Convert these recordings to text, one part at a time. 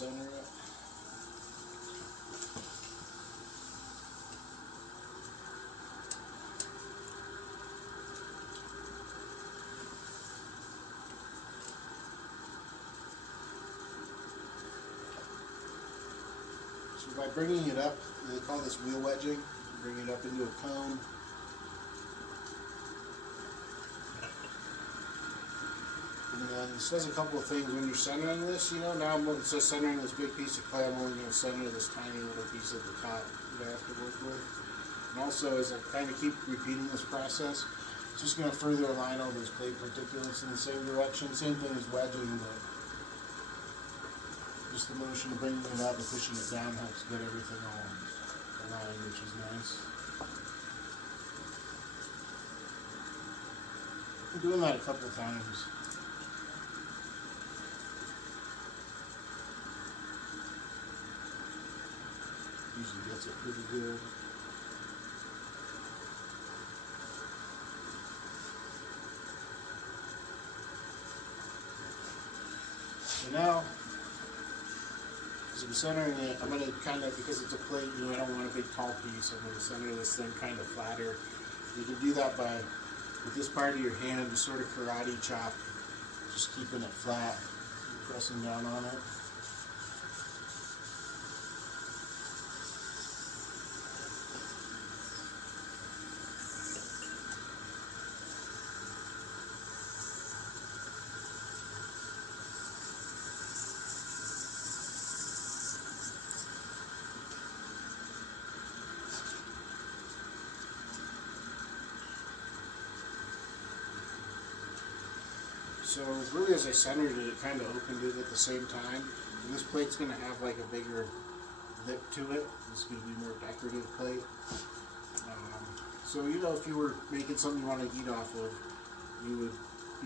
center it. So by bringing it up, they call this wheel wedging. Bring it up into a cone. And then this does a couple of things when you're centering this, you know, now instead of centering this big piece of clay, I'm only going to center this tiny little piece at the top that I have to work with. And also, as I kind of keep repeating this process, it's just going to further align all those clay particulates in the same direction. Same thing as wedging, but just the motion of bringing it up and pushing it down helps get everything all aligned, which is nice. I'm doing that a couple of times. Usually gets it pretty good. So now, as I'm centering it, I'm going to kind of, because it's a plate, you know, I don't want a big tall piece, I'm going to center this thing kind of flatter. You can do that by, with this part of your hand, just sort of karate chop, just keeping it flat, pressing down on it. So really, as I centered it, it kind of opened it at the same time. And this plate's going to have like a bigger lip to it. It's going to be more decorative plate. So you know, if you were making something you want to eat off of, you would,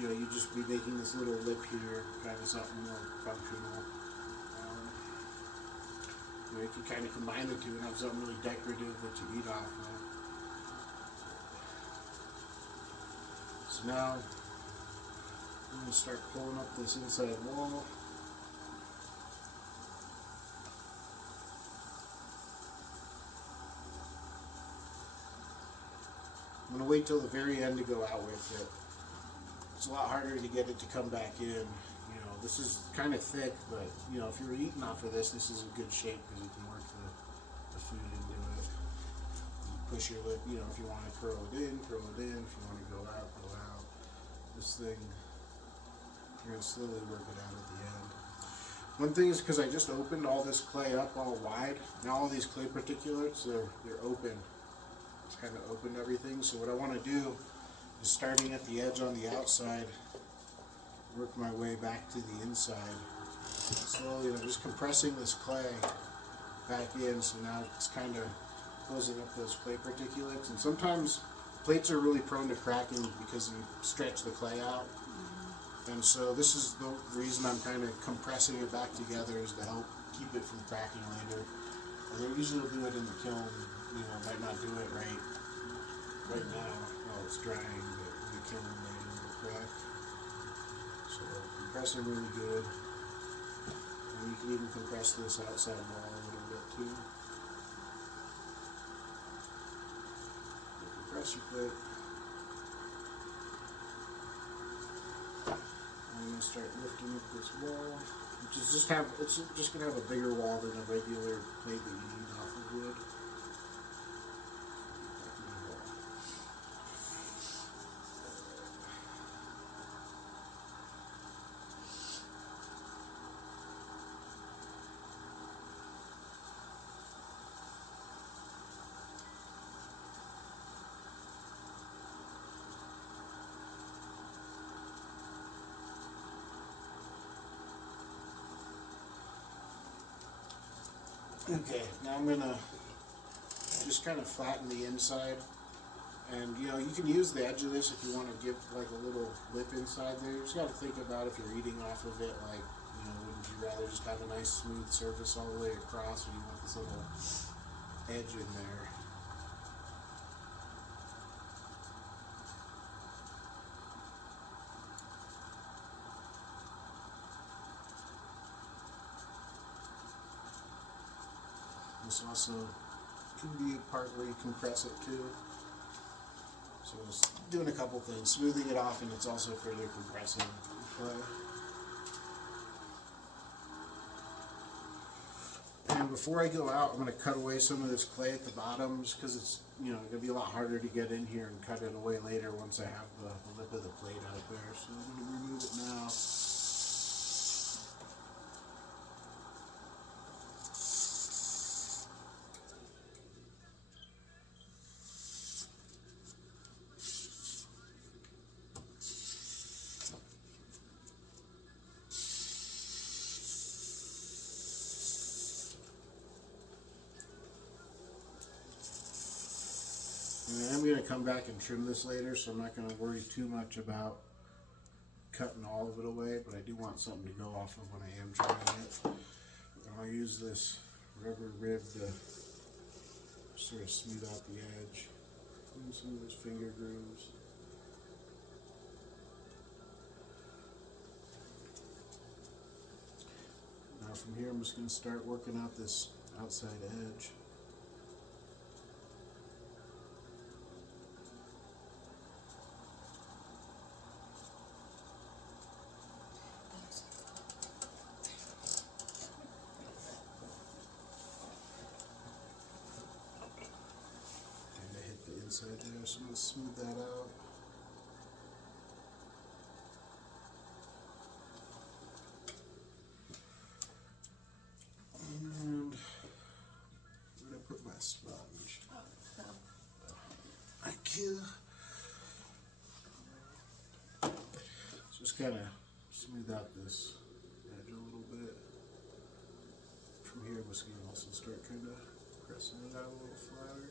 you know, you'd just be making this little lip here, kind of something more functional. You know, you can kind of combine the two and have something really decorative that you eat off of. So now, I'm going to start pulling up this inside wall. I'm going to wait till the very end to go out with it. It's a lot harder to get it to come back in. You know, this is kind of thick, but you know, if you're eating off of this, this is in good shape because you can work the food into it. You push your lip, you know, if you want to curl it in, curl it in. If you want to go out, go out. This thing, you're going to slowly work it out at the end. One thing is, because I just opened all this clay up all wide, now all these clay particulates, they're open. It's kind of opened everything. So what I want to do is, starting at the edge on the outside, work my way back to the inside. Slowly, I'm just compressing this clay back in, so now it's kind of closing up those clay particulates. And sometimes plates are really prone to cracking because you stretch the clay out. And so this is the reason I'm kind of compressing it back together, is to help keep it from cracking later. And they usually do it in the kiln, you know, might not do it right now while it's drying, but in the kiln later it'll crack. So compress it really good. And you can even compress this outside wall a little bit too. Compress your plate. I'm going to start lifting up this wall, which is just going to have a bigger wall than a regular plate that you eat off of wood. Okay, now I'm going to just kind of flatten the inside, and you know, you can use the edge of this if you want to give like a little lip inside there. You just got to think about if you're eating off of it, like, you know, would you rather just have a nice smooth surface all the way across, or you want this little edge in there? This also can be a part where you compress it too. So it's doing a couple things, smoothing it off, and it's also further compressing the clay. And before I go out, I'm going to cut away some of this clay at the bottom, just because it's going to be a lot harder to get in here and cut it away later once I have the lip of the plate out there. So I'm going to remove it now. And I'm going to come back and trim this later, so I'm not going to worry too much about cutting all of it away, but I do want something to go off of when I am trimming it. And I'll use this rubber rib to sort of smooth out the edge, clean some of those finger grooves. Now from here I'm just going to start working out this outside edge. Inside there, so I'm going to smooth that out. And where did I put my sponge? Thank you. Just kind of smooth out this edge a little bit. From here, I'm just going to also start kind of pressing it out a little flatter.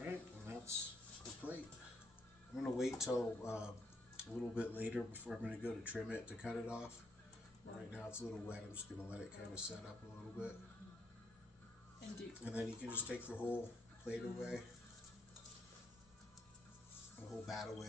Alright, and that's the plate. I'm going to wait till a little bit later before I'm going to go to trim it to cut it off. Right now it's a little wet, I'm just going to let it kind of set up a little bit. And then you can just take the whole plate away, the whole bat away.